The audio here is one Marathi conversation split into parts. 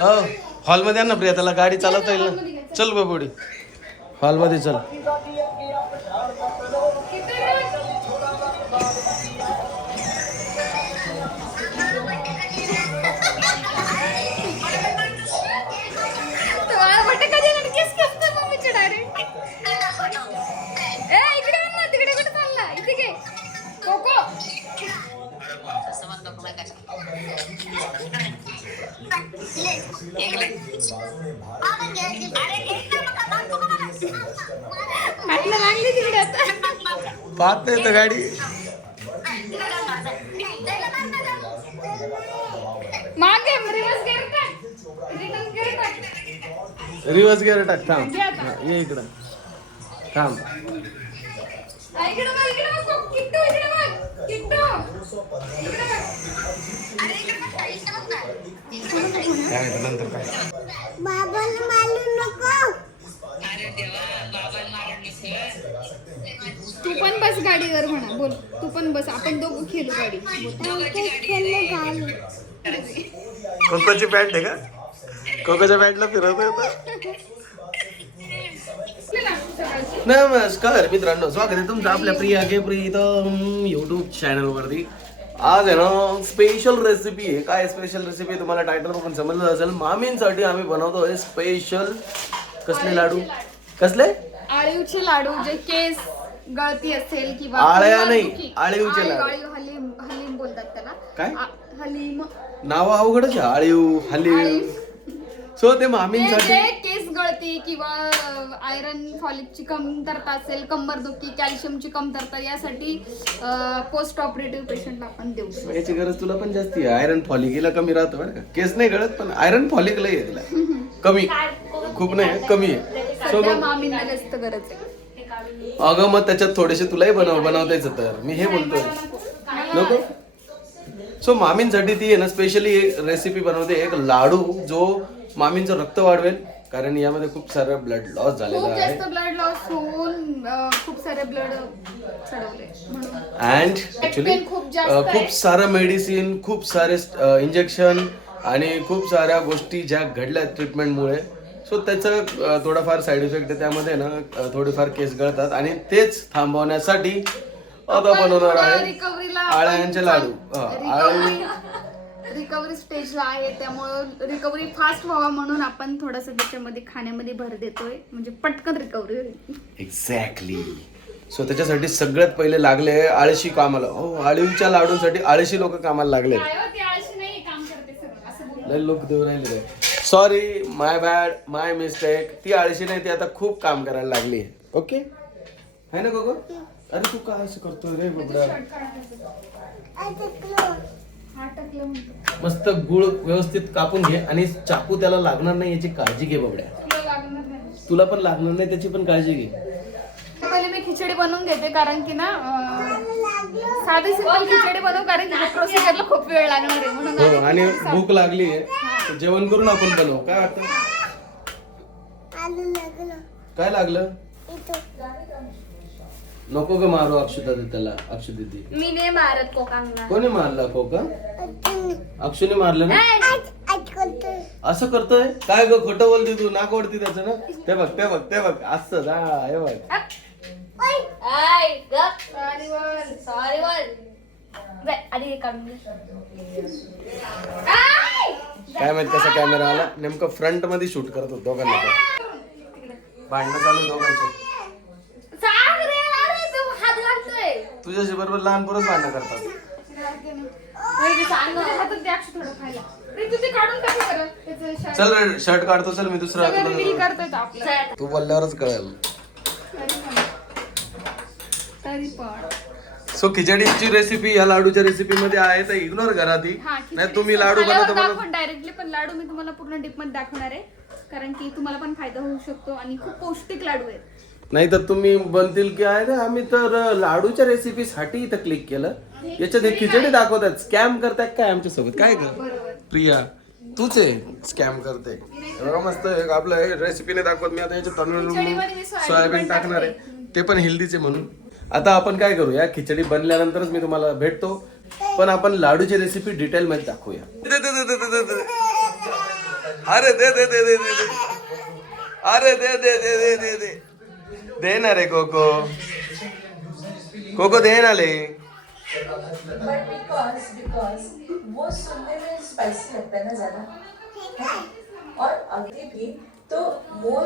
हो हॉलमध्ये आण ना प्रिया, त्याला गाडी चालवता येईल ना. चल बाबुडी हॉलमध्ये चल. पाहत नाही तर गाडी रिवर्स गिअर टाक. थांब ये इकडं थांब. काय नंतर काय तू पण बस गाडीवर म्हणा. बोल तू पण बस, आपण दोघं खेळू गाडी. कोकोची पॅन्ट आहे का? कोकोच्या पॅन्टला फिरवतो येतं. नमस्कार मित्रांनो, स्वागत आहे तुमचं आपल्या प्रिया के प्रीतम युट्यूब चॅनल वरती. आज आहे ना स्पेशल रेसिपी आहे. काय स्पेशल रेसिपी आहे तुम्हाला टायटल बघून समजलं असेल. मामींसाठी आम्ही बनवतोय स्पेशल कसले लाडू. कसले? आळीवचे लाडू. जे केस गळती असेल किंवा आळ्या नाही, आळीवचे लाडू. हलीम हलीम बोलतात त्याला. काय हलीम नाव अवघडच आहे. आळीव हलीम. सो ते मामींसाठी केस गळती किंवा आयरन फॉलिकची कमतरता असेल, कंबरदुखी, कॅल्शियमची कमतरता, यासाठी पोस्ट ऑपरेटिव्ह पेशंटला आपण देऊ शकतो. याची गरज तुला पण जास्ती आहे. आयरन फॉलिकला कमी राहतं बरं का. केस नाही गळत पण आयरन फॉलिक लई आहे तिला. कमी खूप नाही, कमी आहे. सध्या मामींना जास्त गरज आहे. अगं मग त्याच्यात थोडेसे तुलाही बनवतायचं तर मी हे बोलतोय नको. सो मामींसाठी ती आहे ना स्पेशली रेसिपी बनवते. एक लाडू जो मामींचं रक्त वाढवेल, कारण यामध्ये खूप सारं ब्लड लॉस झालेला आहे. जास्त ब्लड लॉस होऊन खूप सारे ब्लड चढवले म्हणून. अँड ऍक्च्युली खूप सारं मेडिसिन, खूप सारे इंजेक्शन आणि खूप साऱ्या गोष्टी ज्या घडल्या ट्रीटमेंटमुळे. सो त्याचं थोडाफार साईड इफेक्ट आहे. त्यामध्ये ना थोडेफार केस गळतात आणि तेच थांबवण्यासाठी आता बनवणार आहे आळ्यांचे लाडू. रिकव्हरी स्टेजला आहे, त्यामुळे रिकव्हरी फास्ट व्हावा म्हणून आपण थोडंसं त्याच्यामध्ये खाण्यामध्ये भर देतोय, म्हणजे पटकन रिकव्हरी होईल. एक्झॅक्टली. सो त्याच्यासाठी सगळ्यात पहिले लागले आळशी कामाला. हो, आळीवच्या लाडूंसाठी आळशी लोक कामाला लागले. लोक देऊ राहिले. सॉरी, माय बॅड, माय मिस्टेक. ती आळशी नाही, ती आता खूप काम करायला लागली. ओके है ना गोगो? अरे तू काय असं करतोय रे बबडा? मस्त गुळ व्यवस्थित कापून घे आणि चाकू त्याला लागणार नाही याची काळजी घे बबड्या. तुला पण लागणार नाही त्याची पण काळजी घे. पहिले मी खिचडी बनवून घेते, कारण की ना साधी सिंपल खिचडी बनवू, कारण की प्रोसिजरला खूप वेळ लागणार आहे म्हणून. हो, आणि भूक लागली आहे, जेवण करून आपण बनवू. काय वाटतं? काय लागलं? नको ग मारू अक्षता त्याला. अक्षदिदी मी नाही मारत कोकांना. कोणी मारला कोका? अक्षुने मारलं ना. असं करतोय काय ग? खोटं बोलते तू. नाक ओढती त्याचं ना. ते बघ ते बघ ते बघ असं. हा हे बघ. काय माहित कसा कॅमेरा आला. नेमकं फ्रंट मध्ये शूट करत होतो दोघांना. भांडणं चालू दोघांचे. तुझ्याशी बरोबर लहान पोरच भांडणं करतात. चल रे शर्ट काढतो. चल मी दुसरा तू बोलल्यावरच कळेल. सो खिचडीची रेसिपी या लाडूच्या रेसिपी मध्ये आहे, तर इग्नोर करा ती. नाही तुम्ही लाडू बनवतो डायरेक्टली, पण लाडू मी तुम्हाला पूर्ण डीप मध्ये दाखवणार आहे, कारण की तुम्हाला पण फायदा होऊ शकतो आणि खूप पौष्टिक लाडू आहेत. नाही तर तुम्ही बनतील की आहे ना, आम्ही तर लाडूच्या रेसिपी साठी इथं क्लिक केलं. याच्यात खिचडी दाखवतात. स्कॅम करताय काय आमच्या सोबत? काय ग प्रिया, तूच आहे स्कॅम करते. मस्त आपलं रेसिपीने दाखवत. मी आता याच्यात तांदूळ सोयाबीन टाकणार आहे, ते पण हेल्दीचे म्हणून. आता आपण काय करूया, खिचडी बनल्यानंतरच मी तुम्हाला भेटतो, पण आपण लाडूची रेसिपी डिटेल मध्ये दाखवूया. अरे दे दे दे दे दे दे अरे दे दे दे दे दे दे दे ना रे कोको कोको दे ना ले. बट बिकॉज वो सुनने में स्पाइसी लगता है ना ज्यादा और अभी भी तो मोर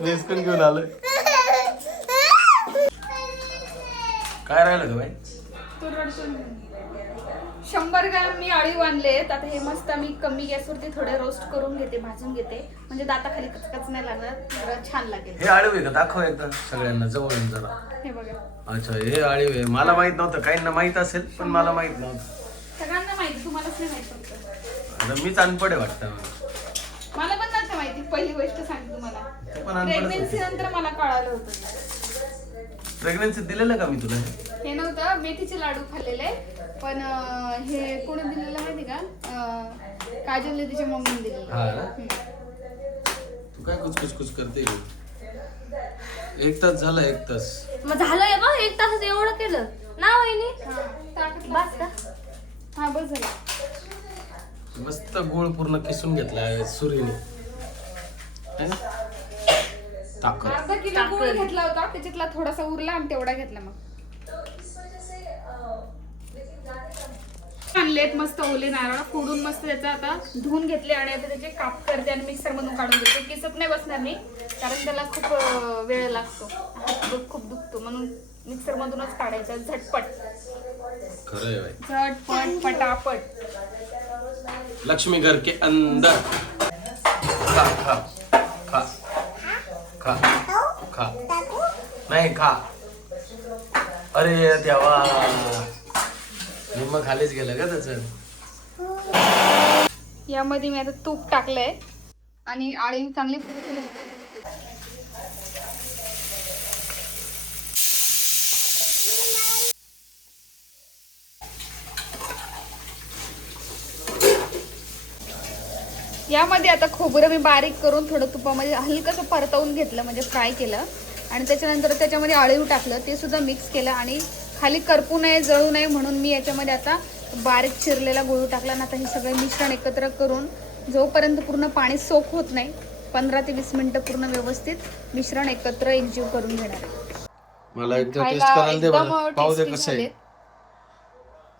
विस्कून घेऊन आलोय. काय राहिलं ग बाई? तो रडतो ना. 100 ग्रॅम मी अळीव आणलेत. आता हे मस्त मी कमी गॅसवरती थोडे रोस्ट करून घेते, भाजून घेते, म्हणजे दाताखाली कचकच नाही लागत, जरा छान लागेल. हे आळीव आहे का? दाखव एकदा सगळ्यांना जवळून जरा. हे बघा. अच्छा हे आळीव आहे. मला माहित नव्हतं. काहींना माहित असेल पण मला माहित नव्हतं. सगळ्यांना माहिती, तुम्हालाच नाही माहित फक्त. आता मीच अनपड आहे वाटतं. मला पण नव्हतं माहिती. पहिली गोष्ट सांगते तुम्हाला, पण अनपडच प्रेग्नन्सी होते. नंतर मला कळालं होतं. प्रेग्नन्सी दिलेलं का मी तुला? हे नव्हतं, मेथीचे लाडू खाल्लेले, पण हे कोणी दिलेलं माहिती का? काजलने तिच्या मम्मीने दिलेलं. हा ना? तू काय कुचकुच करते? 1 तास झाला. 1 तास मग झालंय बा 1 तासात एवढं केलं ना वहिनी. बस का? हा बस झालं. मस्त गोळ पूर्ण किसून घेतला सुरीने. है ना? ताकद. अर्धा किलो गुळ घेतला होता, त्याच्यातला थोडासा उरला आणि तेवढा घेतला. मग आणलेत मस्त ओले नारळ फोडून मस्त त्याचा आता धुवून घेतले आणि आता त्याचे काप करते आणि मिक्सर मधून काढून देते. किसत नाही बसणार मी, कारण त्याला खूप वेळ लागतो, हात खूप दुखतो, म्हणून मिक्सर मधूनच काढायचं झटपट. खरंय बाई. झटपट पटापट. लक्ष्मी घर के अंदर. खा खा खा खा खा नाही खा. अरे देवा, निम्म खालीच गेलं का त्याचं. यामध्ये मी आता तूप टाकलंय आणि आळी चांगली फुलून यामध्ये आता खोबरं मी बारीक करून थोडं तुपामध्ये हलकंसं परतवून घेतलं, म्हणजे फ्राय केलं, आणि त्याच्यानंतर त्याच्यामध्ये अळीव टाकलं, ते सुद्धा मिक्स केलं, आणि खाली करपू नये जळू नये म्हणून मी याच्यामध्ये आता बारीक चिरलेला गूळ टाकला. आणि आता हे सगळे मिश्रण एकत्र करून जोपर्यंत पूर्ण पाणी सोक होत नाही 15 ते 20 मिनिटं पूर्ण व्यवस्थित मिश्रण एकत्र एकजीव करून घेणार आहे. मला एकदा खायला टेस्ट करायला दे एकदम मला. पाहू दे tasty कसं आहे. झालेत.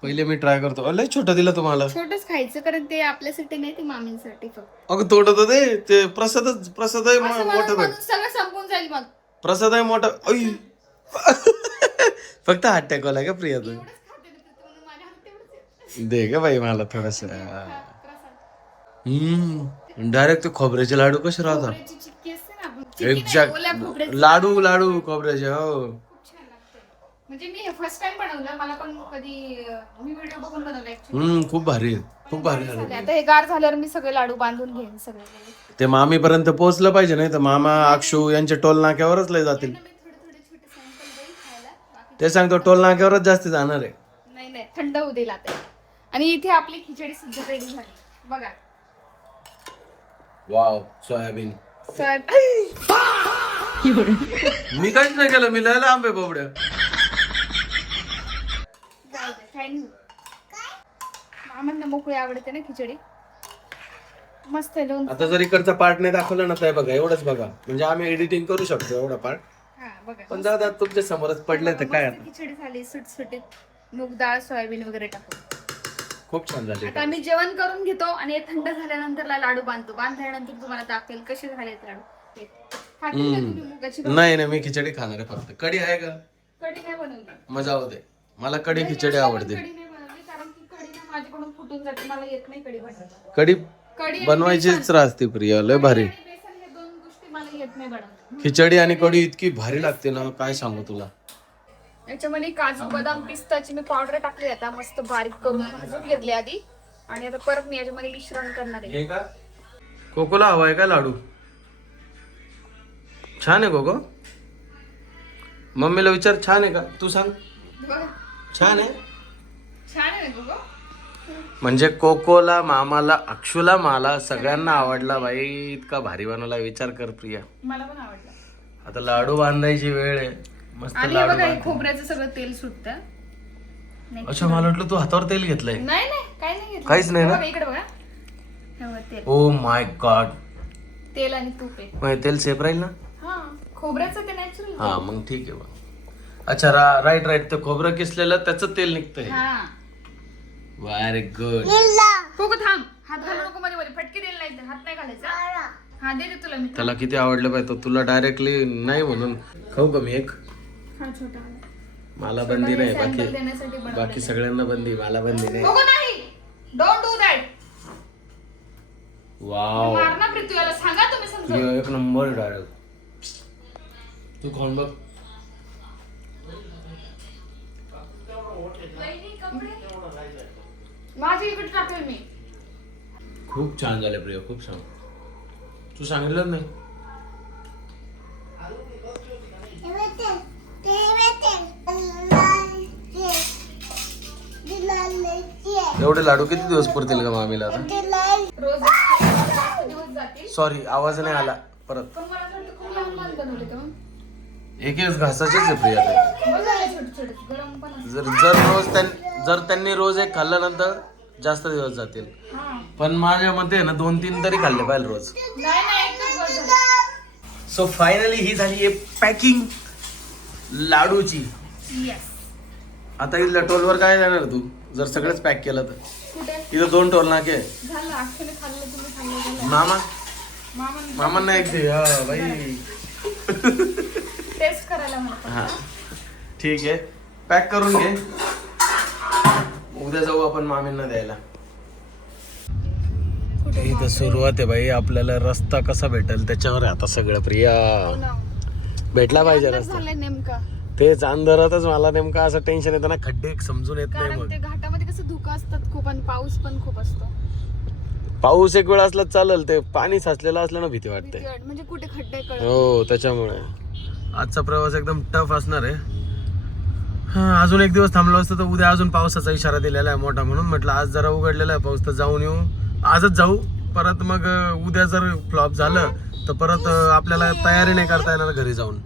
पहिले मी ट्राय करतो. लय छोटं दिलं तुम्हाला. छोटंच खायचं, कारण ते आपल्यासाठी नाही, ते मामींसाठी फक्त. अगं तोडत होते ते. प्रसाद आहे असं मोठं म्हणून आहे. सगळं संपून जाईल मग. प्रसाद आहे मोठा. ऐ फक्त हात टेकवलाय का प्रिया तू? एवढंच खाते ना तू, म्हणून माझ्या हातात तेवढंच आहे. दे ग बाई मला थोडस. प्रसाद. डायरेक्ट ते खोबऱ्याचे लाडू कसे राहतात? खोबऱ्याची चिक्की असते ना आपण, चिक्की नाही, ओल्या एक्झॅक्ट खोबऱ्याची. लाडू लाडू खोबऱ्याचे. हो खूप छान लागते. म्हणजे मी हे फर्स्ट टाइम बनवलं, मला पण कधी मी व्हिडिओ बघून बनवलं actually. खूप भारी आहे. खूप भारी झालं. आता हे गार झाल्यावर मी सगळे लाडू बांधून घेईन सगळे. ते मामी पर्यंत पोहोचलं पाहिजे, नाही तर मामा अक्षू यांच्या टोल नाक्यावरच लय जातील. मी थोडे थोडे छोटे सॅम्पल देईन खायला. बाकी ते सांगतो टोल नाक्यावरच जास्त जाणार आहे. नाही नाही, थंड होऊ देईल आता. आणि इथे आपली खिचडी सुद्धा रेडी झाली बघा. Wow soybean. मी काहीच नाही केलं. मी लय लांब आहे बोबड्या. मामांना मोकळी आवडते ना खिचडी. मस्त आहे लोणचं. आता जर इकडचा पार्ट नाही दाखवला ना, तर बघा एवढंच बघा, म्हणजे आम्ही एडिटिंग करू शकतो एवढा पार्ट. हा बघा, पण दादा तुमच्या समोरच पडले तर काय मस्त खिचडी झाली सुटसुटीत, मूग डाळ सोयाबीन वगैरे टाकून. खूप छान झाले. आता आम्ही जेवण करून घेतो आणि हे थंड झाल्यानंतर लाडू बांधतो. बांधल्यानंतर तुम्हाला दाखवेल कसे झालेत लाडू. हे. खातील का तुम्ही मुगाची भाजी? नाही नाही, मी खिचडी खाणार आहे फक्त. कढी आहे का? कढी नाही बनवली. मजा होते. मला कढी खिचडी आवडते. कढी नाही बनवली, कारण की कढी ना माझ्याकडून फुटून जाते. मला येत नाही कढी बनवता. कढी कढी आणि बनवायचीच राहते प्रिया. लय भारी. बेसन, बेसन हे दोन गोष्टी मला येत नाही बनवता. खिचडी आणि कढी इतकी भारी लागते ना, काय सांगू तुला. याच्यामध्ये काजू बदाम पिस्ताची मी पावडर टाकली, आता मस्त बारीक करून भाजून घेतली आधी, आणि आता परत मी याच्यामध्ये मिश्रण करणार आहे. हे का कोकोला हवाय का लाडू? छान आहे कोको. मम्मीला विचार छान आहे का, तू सांग. बघा, छान आहे. छान आहे ना बघा. म्हणजे कोकोला, मामाला, अक्षूला, मला सगळ्यांना आवडला बाई. इतका भारी बनवला, विचार कर प्रिया. मला पण आवडलं. आता लाडू बांधायची वेळ आहे. मस्त आणि हे लाडू बघा, हे बांध. खोबऱ्याचं सगळं तेल सुटतं. अच्छा, मला वाटलं तू हातावर तेल घेतलंय. नाही नाही, काय नाही घेतलं. काहीच नाही ना? हे बघा, इकडे बघा. हे बघा, तेल ओ माय गॉड. तेल आणि तूप आहे. मग तेल सेफ राहील ना? हा खोबऱ्याचं ते नॅचरल. हा मग ठीक आहे मग. अच्छा राईट ते खोबरं किसलेलं त्याचं तेल निघतंय. हा व्हेरी गुड. कोको थांब, हात घालू नको मध्ये मध्ये, फटके देईल नाही तर. हात नाही घालायचा. हा दे तुला मी. त्याला किती आवडलं पाहिजे तुला डायरेक्टली नाही म्हणून खाऊ का मी एक? हा छोटा. मला बंदी नाही, सॅम्पल देण्यासाठी बाकी बनवलेलं. बाकी सगळ्यांना बंदी, मला बंदी नाही. कोको नाही, डोंट डू दॅट. वाव मार ना प्रीतू, याला सांगा तुम्ही समजावून. एक नंबर डायरेक्ट. तू खाऊन बघ. माझी इकडे टाकेल मी. खूप छान झाले प्रिया, खूप छान. तू सांगितलं नाही? एवढे लाडू किती दिवस पुरतील का मामीला आता? रोज जास्त दिवस जातील. सॉरी आवाज नाही आला परत. पण मला असं वाटतं खूप लहान लहान बनवले का मग? एक घासाचेच आहे प्रिया ते. बघा हे छोटे छोटे गरम पण असतात. जर त्यांनी रोज एक खाल्ल्यानंतर जास्त दिवस जातील. हा. पण माझ्या मते ना 2-3 तरी खाल्ले पाहिजे रोज. नाही एकच बस झालं. सो फायनली ही झाली आहे पॅकिंग लाडूची. Yes. आता इथल्या टोलवर काय जाणार तू जर सगळंच पॅक केलं तर? कुठे इथं 2 टोल नाके आहे. झालं अक्षने खाल्लं, तुम्ही खाल्लं झालं. मामा मामा मामांना एक दे. हा बाई. टेस्ट करायला म्हणतो. हा ठीक आहे, पॅक करून घे. उद्या जाऊ आपण मामींना द्यायला. इथं सुरुवात आहे बाई. आपल्याला रस्ता कसा भेटेल त्याच्यावर आहे आता सगळं. प्रिया हो ना. भेटला पाहिजे अंदाज रस्ता. झालाय नेमका. तेच अंधारातच मला नेमका असं टेन्शन येतं ना, खड्डे समजून येत नाही. कारण मग ते घाटामध्ये कसं धुकं असतात खूप आणि पाऊस पण खूप असतो. पाऊस एक वेळ असला चालेल, ते पाणी साचलेलं असलं ना भीती वाटते. भीती वाटते. म्हणजे कुठे खड्डे कळत. हो त्याच्यामुळे आजचा प्रवास एकदम टफ असणार आहे. हा अजून एक दिवस थांबलो असतं तर उद्या अजून पावसाचा इशारा दिलेला आहे मोठा, म्हणून म्हटलं आज जरा उघडलेला आहे पाऊस तर जाऊन येऊ. आजच जाऊ. परत मग उद्या जर फ्लॉप झालं तर परत आपल्याला तयारी नाही करता येणार घरी जाऊन.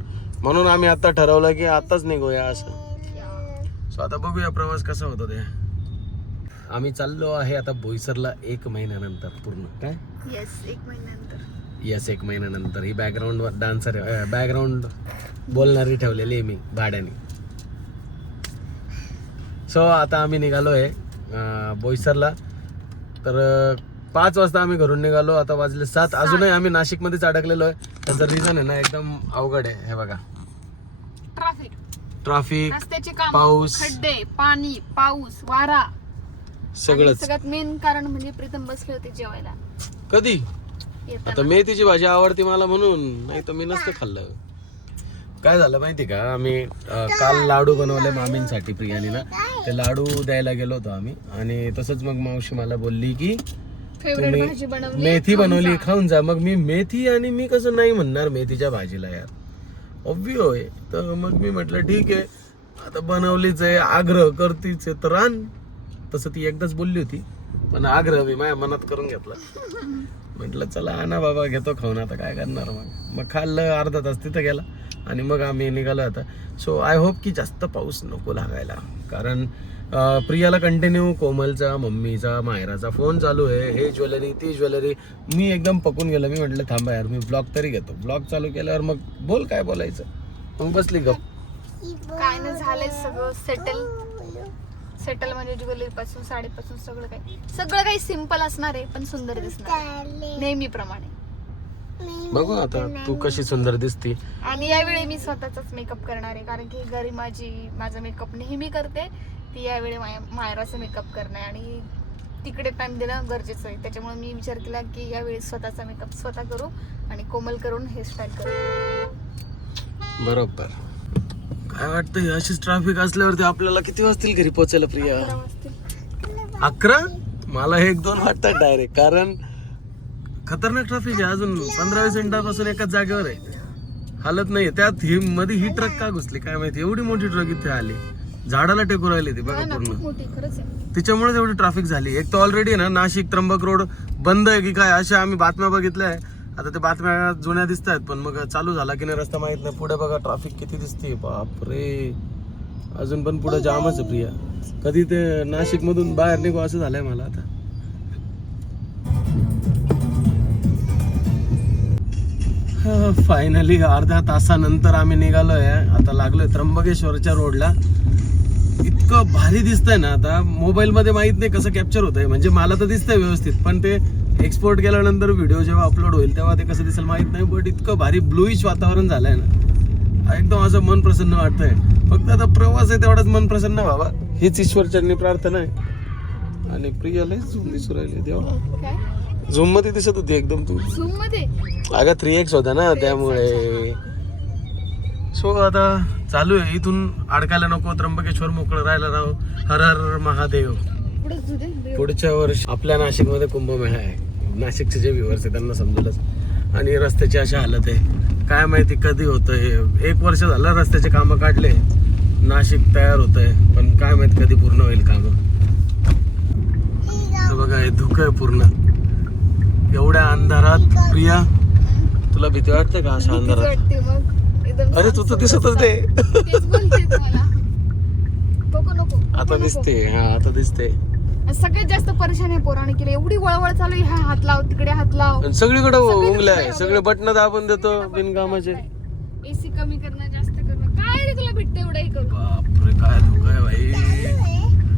म्हणून आम्ही आता ठरवलं की आताच निघूया असं. सो आता बघूया प्रवास कसा होतो ते. आम्ही चाललो आहे आता बोईसरला 1 महिन्यानंतर पूर्ण. काय येस 1 महिन्यानंतर. येस 1 महिन्यानंतर. ही बॅकग्राऊंड डान्सर बॅकग्राऊंड बोलणारी ठेवलेली आहे मी भाड्याने. सो आता आम्ही निघालो आहे बोईसरला. तर 5 वाजता आम्ही घरून निघालो. आता वाजले 7. अजूनही आम्ही नाशिकमध्येच अडकलेलो आहे. त्याचं रिझन आहे ना एकदम अवघड आहे. हे बघा ट्रॅफिक, रस्त्याची काम, पाऊस, खड्डे, पाणी, पाऊस, वारा. सगळंच. सगळ्यात मेन कारण म्हणजे प्रीतम बसले होते जेवायला कधी. येताना. आता मेथीची भाजी आवडते मला म्हणून, नाही तर मी नसतं खाल्लं. काय झालं माहिती का, आम्ही काल लाडू बनवले मामींसाठी प्रियानीला. ते लाडू द्यायला गेलो होतो आम्ही. आणि तसंच मग मावशी मला बोलली की फेवरेट तुम्ही भाजी बनवली, मेथी खाऊन बनवली जा. खाऊन जा. मग मी मेथी आणि मी कसं नाही म्हणणार मेथीच्या भाजीला यार, ऑब्विओ आहे. तर मग मी म्हटलं ठीक आहे आता बनवलीच आहे, आग्रह करतीच आहे तर आण. तसं ती एकदाच बोलली होती पण आग्रह मी माझ्या मनात करून घेतला. म्हटलं चला आणा बाबा, घेतो खाऊन, आता काय करणार. मग खाल्लं. अर्धा तास तिथं गेला आणि मग आम्ही निघालो आता. सो आय होप की जास्त पाऊस नको लागायला. कारण प्रियाला कंटिन्यू कोमलचा, मम्मीचा, मायराचा फोन चालू आहे. हे ज्वेलरी ती ज्वेलरी. मी एकदम पकून गेलो. मी म्हटलं थांबा यार मी ब्लॉग तरी घेतो. ब्लॉग चालू केल्यावर मग बोल काय बोलायचं. मग बसली गप. काय ना झालंय सगळं सेटल म्हणजे ज्वेलरी पासून साडीपासून सगळं काही सिम्पल असणार आहे पण सुंदर दिसणार नेहमीप्रमाणे. बघू आता तू कशी सुंदर दिसती. आणि यावेळी मी स्वतःचाच मेकअप करणार आहे कारण की घरी माझा मेकअप नेहमी करते ती. यावेळी मायराचा मेकअप करणार आणि तिकडे टाइम देणं गरजेचं आहे. त्याच्यामुळे मी विचार केला की यावेळी स्वतःचा मेकअप स्वतः करू आणि कोमल करून हेअरस्टाईल करू. बरोबर. काय वाटतं अशीच ट्रॅफिक असल्यावरती आपल्याला किती वाजतील घरी पोहोचायला प्रिया? 11 वाजतील. 11? मला 1-2 वाटतात डायरेक्ट. कारण खतरनाक ट्रॅफिक आहे. अजून 15-20 मिनिटापासून एकाच जागेवर आहे. हालत नाही. त्यात ही मध्ये ही ट्रक का घुसली काय माहिती. एवढी मोठी ट्रक इथे आली, झाडाला टेकून राहिली ती बघा खूप पूर्ण. मोठी खरंच आहे. तिच्यामुळेच एवढी ट्रॅफिक झाली. एक तर ऑलरेडी ना नाशिक त्र्यंबक रोड बंद आहे की काय अशा आम्ही बातम्या बघितल्या आहे. आता ते बातम्या जुन्या दिसत आहेत पण मग चालू झाला की नाही रस्ता माहित नाही. पुढे बघा ट्रॅफिक किती दिसते. बापरे अजून पण पुढे जामच आहे प्रिया. कधी ते नाशिक मधून बाहेर निघू असं झालंय मला आता. फायनली अर्ध्या तासानंतर आम्ही निघालोय. आता लागलोय त्र्यंबकेश्वरच्या रोडला. इतकं भारी दिसतंय ना. आता मोबाईल मध्ये माहित नाही कसं कॅप्चर होतंय, म्हणजे मला तर दिसतंय व्यवस्थित, पण ते एक्सपोर्ट केल्यानंतर व्हिडिओ जेव्हा अपलोड होईल तेव्हा ते कसं दिसेल माहित नाही. बट इतकं भारी ब्लूइश वातावरण झालंय ना, एकदम असं मन प्रसन्न वाटतंय. फक्त आता प्रवास आहे तेवढाच मन प्रसन्न व्हावा हीच ईश्वरचरणी प्रार्थना आहे. आणि प्रियाला झूम दिसू राहिले देवा. झूम मध्ये दिसत होती एकदम तू. झूम मध्ये अगं 3x होता ना त्यामुळे. सो आता चालू आहे. इथून अडकायला नको. त्र्यंबकेश्वर मोकळं राहायला राहू. हर हर महादेव. पुढच्या वर्षी आपल्या नाशिकमध्ये कुंभमेळा आहे. नाशिकचे जे व्ह्युअर्स आहे त्यांना समजेलच. आणि रस्त्याची अशी हालत आहे, काय माहिती कधी होतं हे. 1 वर्ष झालं रस्त्याचे कामं काढले, नाशिक तयार होतंय, पण काय माहित कधी पूर्ण होईल कामं. तर बघा हे धुकं आहे पूर्ण एवढ्या अंधारात. प्रिया तुला भीती वाटते का अशा अंधारात? अरे तू तर दिसतच ते. आता दिसते. हा आता दिसते. सगळ्यात जास्त परेशान आहे पोराने केलं. एवढी वळवळ चालू आहे, हा हात लाव तिकडे हात लाव, सगळीकडे उंगल्या आहे. सगळे बटन दाबून देतो बिनकामाचे. एसी कमी करणं जास्त करणं काय रे तुला भेटतं एवढं हे करून. बापरे काय धुकं आहे भाई.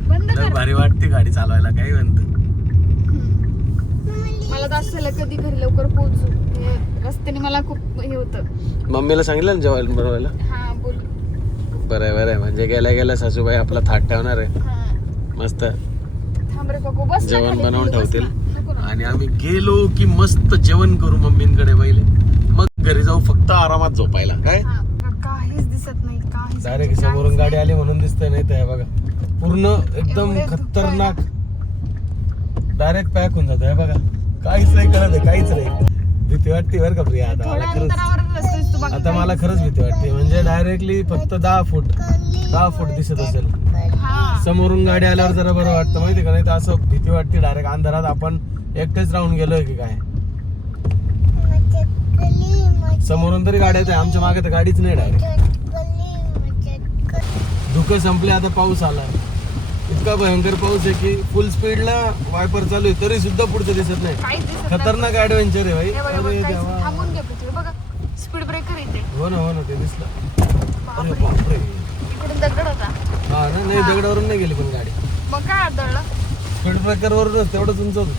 बंद कर. भारी वाटते गाडी चालवायला. काय म्हणत मला तर असं झालं कधी घरी लवकर पोहोचू. हे रस्त्याने मला खूप हे होतं. मम्मीला सांगितलं ना जेवायला बनवायला? हा बोल. बरं आहे बरं आहे. म्हणजे गेल्या गेल्या सासूबाई आपला थाट ठेवणार आहे हा मस्त. थांब रे बाबू बस. जेवण बनवून ठेवतील. नको ना. आणि आम्ही गेलो की मस्त जेवण करू मम्मींकडे पहिले, मग घरी जाऊ फक्त आरामात झोपायला. काय हा, काहीच दिसत नाही. काहीच डायरेक्ट समोरून गाडी आली म्हणून दिसतंय. नाही तर हे बघा पूर्ण एकदम एवढे खतरनाक डायरेक्ट पॅक होऊन जात. हे बघा काहीच नाही कळत आहे, काहीच नाही. भीती वाटते बरं का प्रिया. आता मला थोड्या खरंच अंतरावर रस्ते तू बाकी आता मला खरंच भीती वाटते. म्हणजे डायरेक्टली फक्त 10 फूट दिसत असेल. हा समोरून गाडी आल्यावर जरा बरं वाटतं माहिती का. नाही तर असं भीती वाटते डायरेक्ट अंधारात आपण एकटेच राहून गेलोय की काय. समोरून तरी गाड्या आहेत, आमच्या मागे तर गाडीच नाही डायरेक्ट. धुकं संपले. आता पाऊस आला. इतका भयंकर पाऊस आहे की फुल स्पीडला वायपर चालू आहे तरी सुद्धा पुढचं दिसत नाही. काहीच दिसत नाही. खतरनाक ऍडव्हेंचर आहे भाई. हे बघा, अरे काहीच देवा. थांबून घे पृथ्वी. बघा स्पीड ब्रेकर इथे. हो ना ते दिसलं. अरे बापरे. इकडून दगड होता. हा ना. नाही दगडावरून नाही गेली पण गाडी. मग काय आदळलं. स्पीड ब्रेकर वरूनच तेवढंच उंच होतं.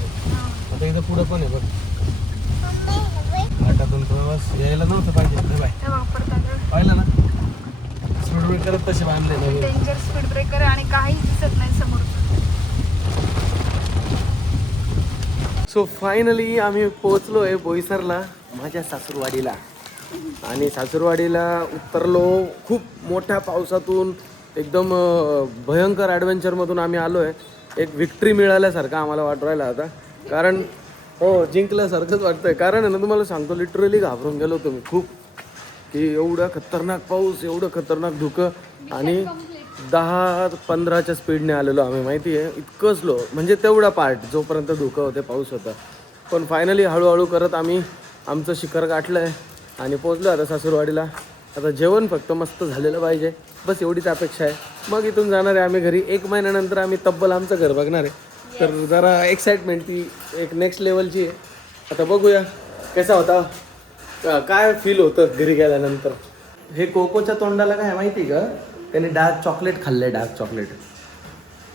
आता इथं पुढं पण आहे बघ. घाटातून प्रवास यायला नव्हतं पाहिजे. नाही बाय हे बघा परत आदळ. पाहिलं ना स्पीड ब्रेकर तसे बांधले नवीन. डेंजर स्पीड ब्रेकर आणि काही दिसत नाही समोर. सो फायनली आम्ही पोहोचलो आहे बोईसरला, माझ्या सासूरवाडीला. आणि सासूरवाडीला उतरलो खूप मोठ्या पावसातून. एकदम भयंकर ॲडव्हेंचरमधून आम्ही आलो आहे. एक विक्ट्री मिळाल्यासारखं आम्हाला वाटू राहिलं आता. कारण हो जिंकल्यासारखंच वाटतं आहे. कारण आहे ना तुम्हाला सांगतो लिटरली घाबरून गेलो होतो मी खूप. की एवढा खतरनाक पाऊस, एवढं खतरनाक धुकं. आणि 10-15च्या स्पीडने आलेलो आम्ही माहिती आहे. इतकं स्लो म्हणजे तेवढा पार्ट जोपर्यंत धुकं होते पाऊस होता. पण फायनली हळूहळू करत आम्ही आमचं शिखर गाठलं आहे आणि पोचलो आता सासूरवाडीला. आता जेवण फक्त मस्त झालेलं पाहिजे बस एवढीच अपेक्षा आहे. मग इथून जाणार आहे आम्ही घरी. 1 महिन्यानंतर आम्ही तब्बल आमचं घर बघणार आहे. तर जरा एक्साइटमेंट ती एक नेक्स्ट लेवलची आहे. आता बघूया कसा होता, काय फील होतं घरी गेल्यानंतर. हे कोकोच्या तोंडाला काय माहिती का, त्याने डार्क चॉकलेट खाल्लंय. डार्क चॉकलेट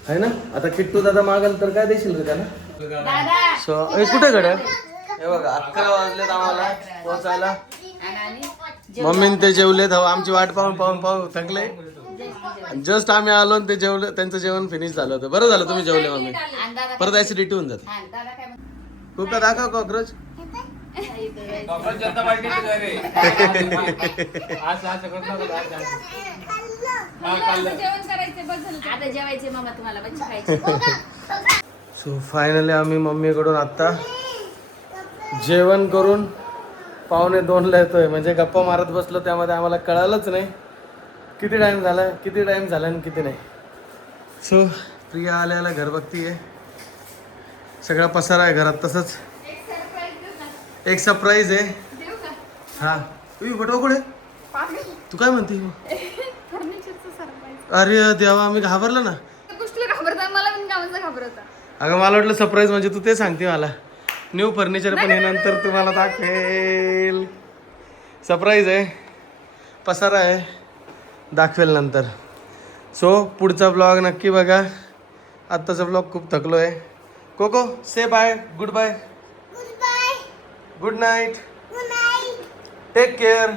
आहे ना. आता किट्टू दादा मागल तर काय देशील रे त्याला. सो कुठे गड्या. हे बघा 11 वाजलेत आम्हाला पोहोचायला. मम्मी ते जेवलेत. हो आमची वाट पाहून थकले. जस्ट आम्ही आलो आणि ते जेवले. त्यांचं जेवण फिनिश झालं होतं. बरं झालं तुम्ही जेवले मम्मी. परत ऍसिडिटी होऊन जाते. कुका दाखव कॉक्रोच. सो फायनली आम्ही मम्मीकडून आता जेवण करून 1:45ला येतोय. म्हणजे गप्पा मारत बसलो त्यामध्ये आम्हाला कळालंच नाही किती टाइम झाला आणि किती नाही. सो प्रिया आल्याला घर बघतीये. सगळा पसारा आहे घरात. तसंच एक सरप्राईज आहे. हा बटवा कुठे. तू काय म्हणते. फर्निचरचं सरप्राईज. अरे देवा मी घाबरलो ना. त्या गोष्टीला घाबरता मला पण कामाचा घाबरता. अगं मला वाटलं सरप्राईज म्हणजे तू ते सांगते मला. न्यू फर्निचर पण हे नंतर तुम्हाला दाखवेल. सरप्राईज आहे, पसारा आहे, दाखवेल नंतर. सो पुढचा ब्लॉग नक्की बघा. आत्ताचा ब्लॉग खूप थकलो आहे. कोको से bye, goodbye, good night, take care.